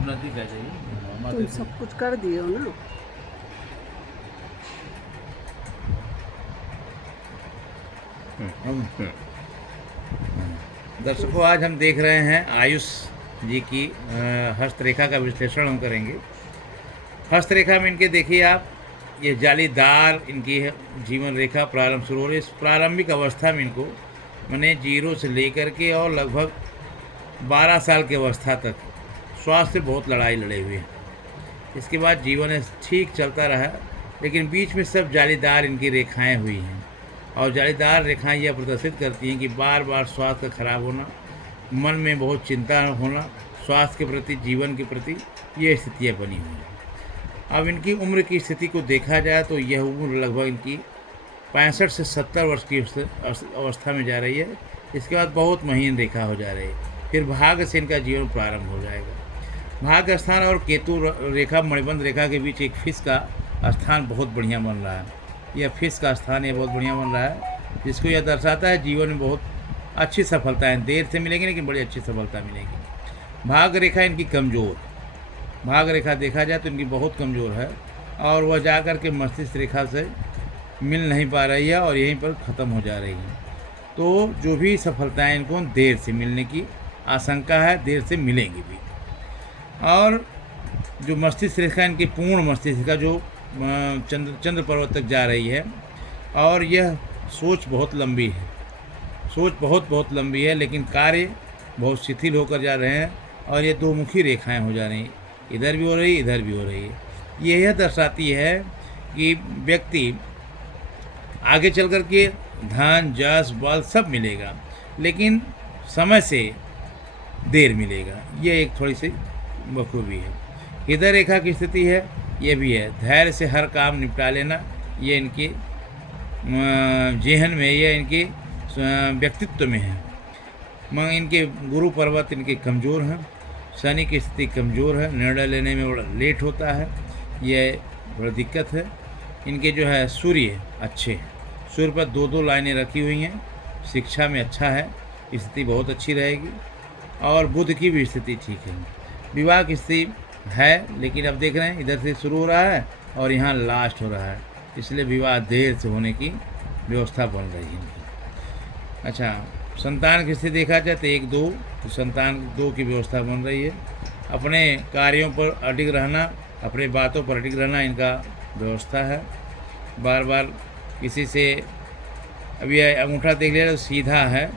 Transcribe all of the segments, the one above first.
आप नज़दीक आ जाइए। तुम सब कुछ कर दिए हो ना। दर्शकों, आज हम देख रहे हैं आयुष जी की हस्तरेखा का विश्लेषण हम करेंगे। हस्तरेखा में इनके देखिए आप, ये जालीदार इनकी है जीवन रेखा प्रारंभ शुरू हो रही है। इस प्रारंभिक अवस्था में इनको मैंने जीरो से लेकर के और लगभग 12 साल की अवस्था तक स्वास्थ्य से बहुत लड़ाई लड़े हुए हैं। इसके बाद जीवन ठीक चलता रहा, लेकिन बीच में सब जालीदार इनकी रेखाएं हुई हैं। और जालीदार रेखाएं यह प्रदर्शित करती हैं कि बार बार स्वास्थ्य का खराब होना, मन में बहुत चिंता होना, स्वास्थ्य के प्रति, जीवन के प्रति, ये स्थितियाँ बनी हुई हैं। अब इनकी उम्र की स्थिति को देखा जाए तो यह उम्र लगभग इनकी 65 से 70 वर्ष की अवस्था में जा रही है। इसके बाद बहुत महीन रेखा हो जा रही है, फिर भाग्य से इनका जीवन प्रारंभ हो जाएगा। भाग्य स्थान और केतु रेखा, मणिबंध रेखा के बीच एक फिश का स्थान बहुत बढ़िया बन रहा है। यह फिश का स्थान ये बहुत बढ़िया बन रहा है, जिसको यह दर्शाता है जीवन में बहुत अच्छी सफलताएं देर से मिलेंगी, लेकिन बड़ी अच्छी सफलता मिलेगी। भाग्य रेखा इनकी कमज़ोर, भाग्य रेखा देखा जाए तो इनकी बहुत कमज़ोर है, और वह जाकर के मस्तिष्क रेखा से मिल नहीं पा रही है और यहीं पर ख़त्म हो जा रही है। तो जो भी सफलताएं इनको देर से मिलने की आशंका है, देर से मिलेंगी भी। और जो मस्तिष्क रेखा इनकी पूर्ण मस्तिष्क रेखा जो चंद्र पर्वत तक जा रही है, और यह सोच बहुत लंबी है, सोच बहुत लंबी है, लेकिन कार्य बहुत शिथिल होकर जा रहे हैं। और ये दो मुखी रेखाएं हो जा रही हैं, इधर भी हो रही है, इधर भी हो रही है। यह दर्शाती है कि व्यक्ति आगे चल कर के धन, जस, बल सब मिलेगा, लेकिन समय से देर मिलेगा। ये एक थोड़ी सी बखूबी है। हृदय रेखा की स्थिति है, ये भी है, धैर्य से हर काम निपटा लेना, ये इनके जेहन में, ये इनके व्यक्तित्व में है। मगर इनके गुरु पर्वत इनके कमज़ोर हैं, शनि की स्थिति कमज़ोर है, निर्णय लेने में बड़ा लेट होता है, ये बड़ा दिक्कत है। इनके जो है सूर्य अच्छे हैं, सूर्य पर दो लाइनें रखी हुई हैं, शिक्षा में अच्छा है, स्थिति बहुत अच्छी रहेगी। और बुध की भी स्थिति ठीक है। विवाह की स्थिति है, लेकिन अब देख रहे हैं इधर से शुरू हो रहा है और यहाँ लास्ट हो रहा है, इसलिए विवाह देर से होने की व्यवस्था बन रही है इनकी। अच्छा, संतान की स्थिति देखा जाए तो 1-2, तो संतान 2 की व्यवस्था बन रही है। अपने कार्यों पर अडिग रहना, अपने बातों पर अडिग रहना इनका व्यवस्था है। बार बार किसी से, अभी अंगूठा देख लिया तो सीधा है,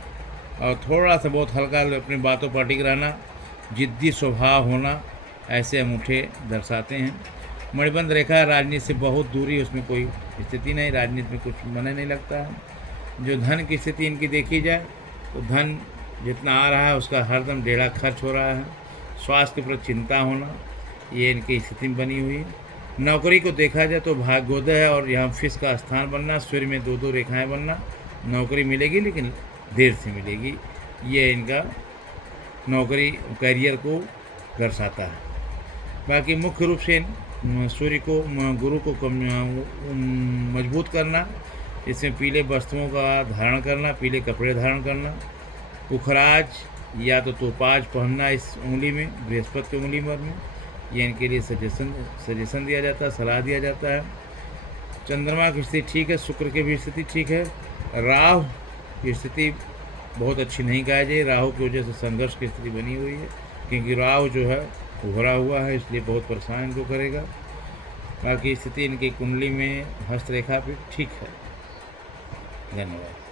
और थोड़ा सा बहुत हल्का अपनी बातों पर अडिग रहना, जिद्दी स्वभाव होना, ऐसे अंगूठे दर्शाते हैं। मणिबंध रेखा, राजनीति से बहुत दूरी, उसमें कोई स्थिति नहीं, राजनीति में कुछ मन नहीं लगता है। जो धन की स्थिति इनकी देखी जाए तो धन जितना आ रहा है उसका हरदम ढेला खर्च हो रहा है। स्वास्थ्य के प्रति चिंता होना, ये इनकी स्थिति बनी हुई है। नौकरी को देखा जाए तो भाग्योदय है, और यहाँ फिश का स्थान बनना, सूर्य में 2 रेखाएं बनना, नौकरी मिलेगी लेकिन देर से मिलेगी। ये इनका नौकरी करियर को दर्शाता है। बाकी मुख्य रूप से सूर्य को, गुरु को मजबूत करना, इसमें पीले वस्त्रों का धारण करना, पीले कपड़े धारण करना, पुखराज या तो तोपाज पहनना इस उंगली में, बृहस्पति की उंगली में, ये इनके लिए सजेशन दिया जाता है, सलाह दिया जाता है। चंद्रमा की स्थिति ठीक है, शुक्र की भी स्थिति ठीक है। राहु की स्थिति बहुत अच्छी नहीं कहा जाए, राहु की वजह से संघर्ष की स्थिति बनी हुई है, क्योंकि राहु जो है उभरा हुआ है, इसलिए बहुत परेशान इनको करेगा। बाकी स्थिति इनकी कुंडली में हस्तरेखा पे ठीक है। धन्यवाद।